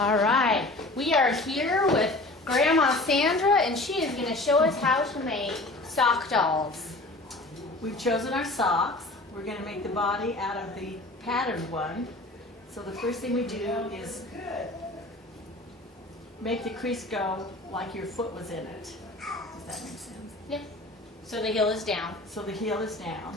All right, we are here with Grandma Sandra, and she is going to show us how to make sock dolls. We've chosen our socks. We're going to make the body out of the patterned one. So the first thing we do is make the crease go like your foot was in it. Does that make sense? Yeah. So the heel is down. So the heel is down.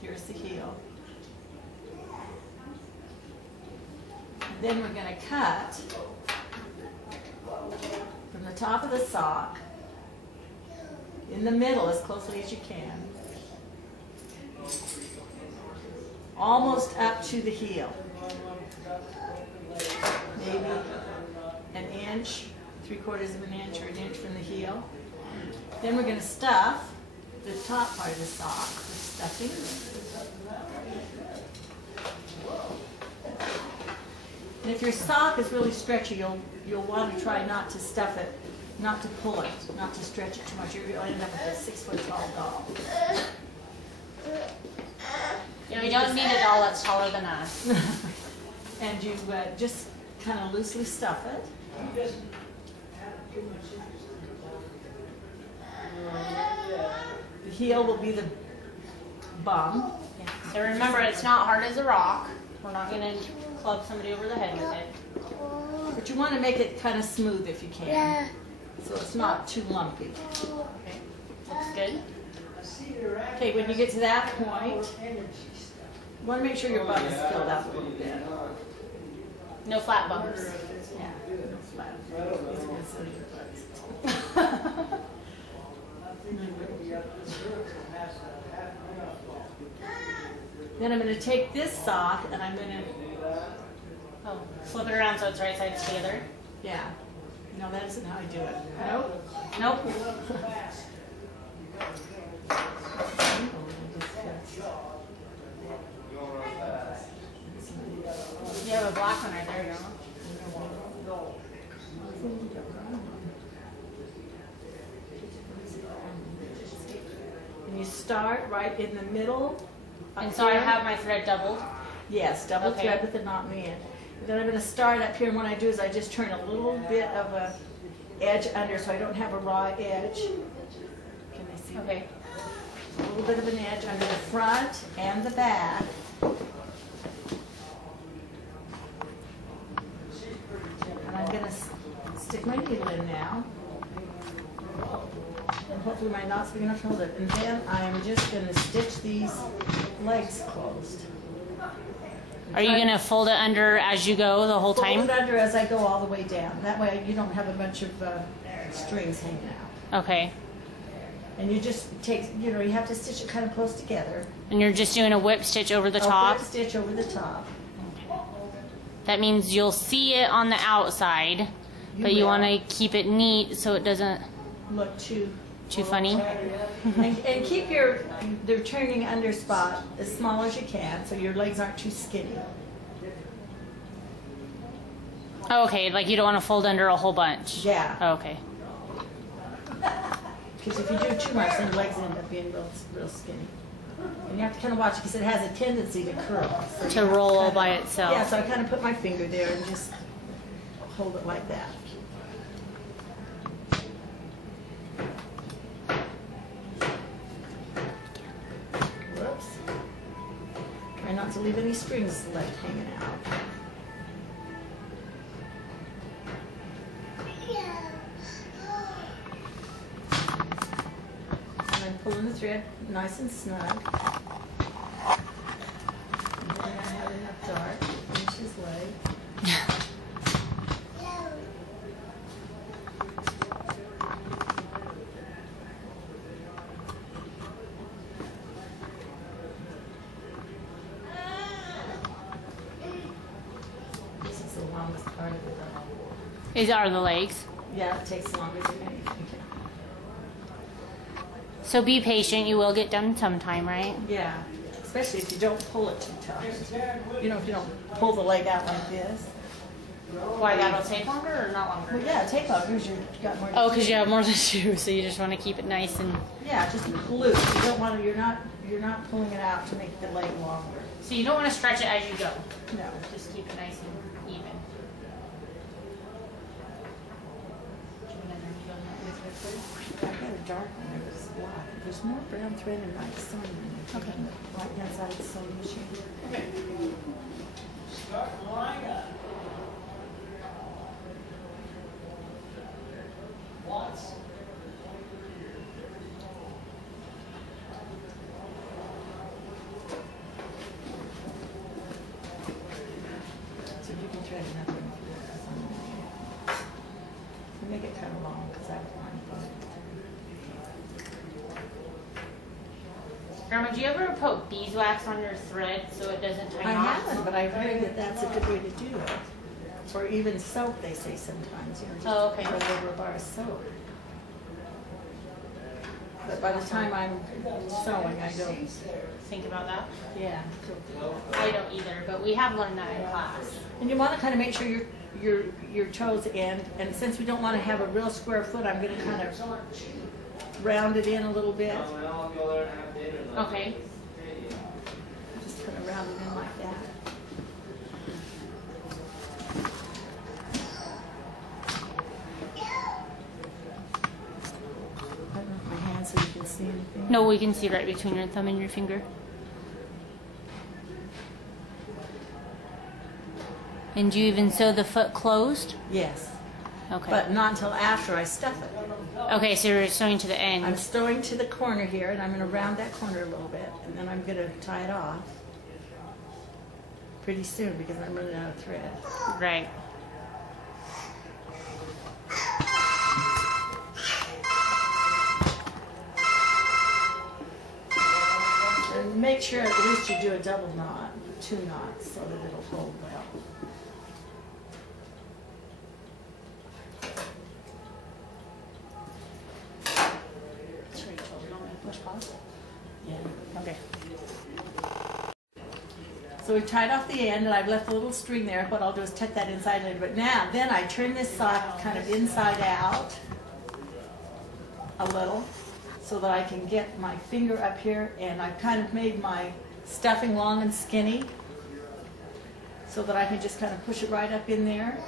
Here's the heel. And then we're going to cut from the top of the sock in the middle as closely as you can, almost up to the heel. Maybe an inch, 3/4 of an inch or an inch from the heel. Then we're going to stuff the top part of the sock with stuffing. And if your sock is really stretchy, you'll want to try not to stuff it, not to pull it, not to stretch it too much. You're going to end up with a 6-foot-tall doll. Yeah, we don't need a doll that's taller than us. And you just kind of loosely stuff it. The heel will be the bum. So remember, it's not hard as a rock. We're not going to club somebody over the head with it. But you want to make it kind of smooth if you can. So it's not too lumpy. Okay. Looks good. Okay, when you get to that point, you want to make sure your bum is filled up a little bit. No flat bumps. Yeah, no flat. These are gonna sit in your butts. Then I'm going to take this sock and I'm going to, Flip it around so it's right sides together. yeah. No, that isn't how I do it. Nope. Nope. You have a black one right there, you know. And you start right in the middle. And so I have my thread doubled. Yes, double Okay. thread with the knot in the end. And then I'm going to start up here, and what I do is I just turn a little bit of a edge under so I don't have a raw edge. Can I see? Okay. A little bit of an edge under the front and the back. And I'm going to stick my needle in now. And hopefully my knot's big enough to hold it. And then I'm just going to stitch these legs closed. Are you going to fold it under as you go the whole time? Fold it under as I go all the way down. That way you don't have a bunch of strings hanging out. Okay. And you just take, you have to stitch it kind of close together. And you're just doing a whip stitch over the A top? whip stitch over the top. That means you'll see it on the outside, but you will. want to keep it neat so it doesn't Look too funny. and keep the turning under spot as small as you can so your legs aren't too skinny. Okay, like you don't want to fold under a whole bunch. Yeah. Okay. Because if you do too much, then your legs end up being real skinny. And you have to kind of watch it because it has a tendency to curl. So To you have roll all kind by of, itself. Yeah, so I kind of put my finger there and just hold it like that. Whoops. Try not to leave any strings left hanging out. And I'm pulling the thread nice and snug. And then I have enough dart to finish his leg. This is the longest part of it. Are the legs? Yeah, it takes longer than anything. So be patient. You will get done sometime, right? Yeah, especially if you don't pull it too tight. If you don't pull the leg out like this. Why, that'll take longer or not longer? Well, yeah, take off because you've got more. Oh, because you have more to do, so you just want to keep it nice and... Yeah, just loose. You don't want to. You're not pulling it out to make the leg longer. So you don't want to stretch it as you go. No. Just keep it nice and even. There's more brown thread in my sewing machine. Okay. On the right-hand side of the sewing machine. Okay. So you can thread another one. You make it kind of long because I want Grandma, do you ever put beeswax on your thread so it doesn't tie I knots? haven't, but I've heard that that's a good way to do it. Or even soap, they say sometimes, you know, just Oh, okay. put over a bar of soap. But by the time I'm sewing, I don't, Think about that. yeah. I don't either, but we have learned that in class. And you want to kind of make sure your toes end, and since we don't want to have a real square foot, I'm going to kind of round it in a little bit. Okay. Just kind of round it in like that. I don't know if my hand so you can see anything. No, we can see right between your thumb and your finger. And do you even sew the foot closed? Yes, Okay. but not until after I stuff it. Okay, so you're sewing to the end. I'm sewing to the corner here, and I'm going to round that corner a little bit, and then I'm going to tie it off pretty soon because I'm running out of thread. Right. And make sure at least you do a double knot, 2 knots, so that it'll hold well. Yeah. Okay. So we've tied off the end, and I've left a little string there. What I'll do is tuck that inside later. But now, then I turn this sock kind of inside out a little so that I can get my finger up here, and I've kind of made my stuffing long and skinny so that I can just kind of push it right up in there.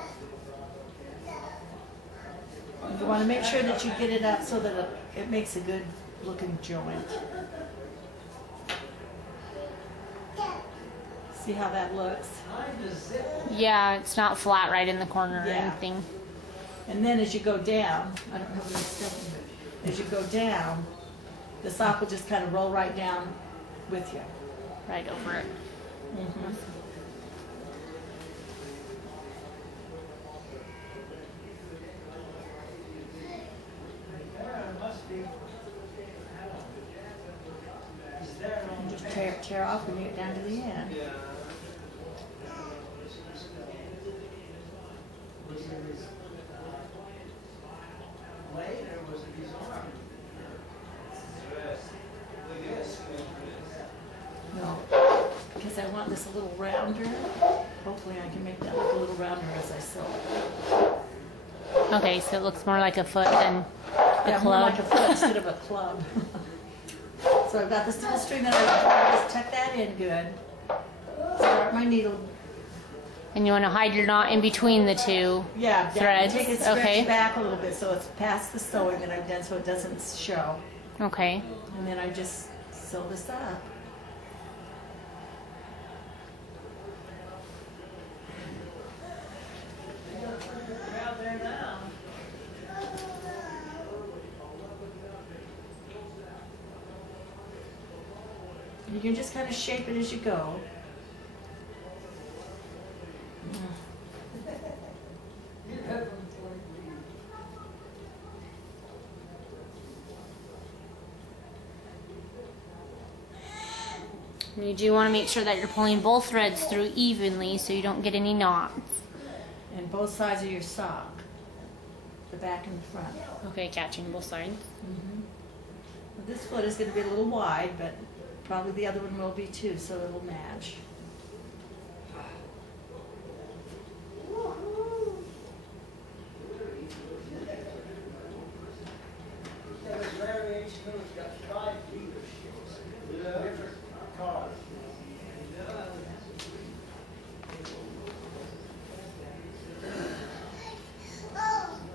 You want to make sure that you get it up so that it makes a good looking joint. See how that looks? Yeah, it's not flat right in the corner or Yeah. anything. And then as you go down, I don't have any stuff in it. As you go down, the sock will just kind of roll right down with you. Right over it. Mm-hmm. And just tear off when you get down to the end. No, because I want this a little rounder. Hopefully I can make that look a little rounder as I sew it. Okay, so it looks more like a foot than a Yeah, more club. like a foot instead of a club. So I've got this little string that I just tuck that in good. Start my needle. And you want to hide your knot in between the two. Yeah, Threads, take it stretch okay. back a little bit so it's past the sewing that I've done so it doesn't show. Okay. And then I just sew this up. You can just kind of shape it as you go. You do want to make sure that you're pulling both threads through evenly so you don't get any knots. And both sides of your sock, the back and the front. Okay, catching both sides. Well, this foot is going to be a little wide, but probably the other one will be too, so it'll match.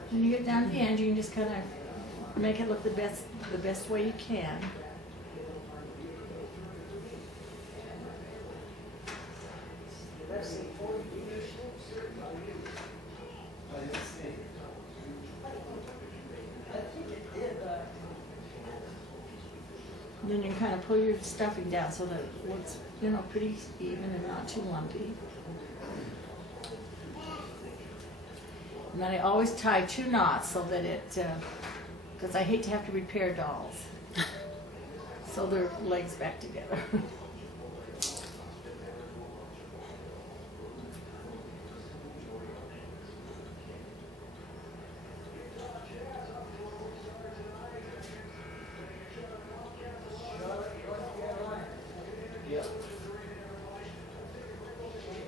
When you get down to the end, you can just kind of Make it look the best way you can. And then you kind of pull your stuffing down so that it looks, you know, pretty even and not too lumpy. And then I always tie 2 knots so that it, because I hate to have to repair dolls. So their legs back together.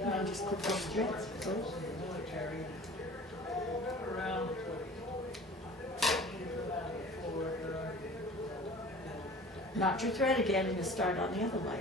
And then just clip those threads. Knot your thread again and you start on the other leg.